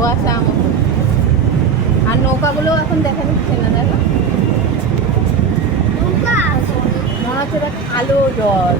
ধোঁয়াশা মতো। আর নৌকাগুলো এখন দেখা যাচ্ছে না, দেখো মনে হচ্ছে দেখ কালো জল।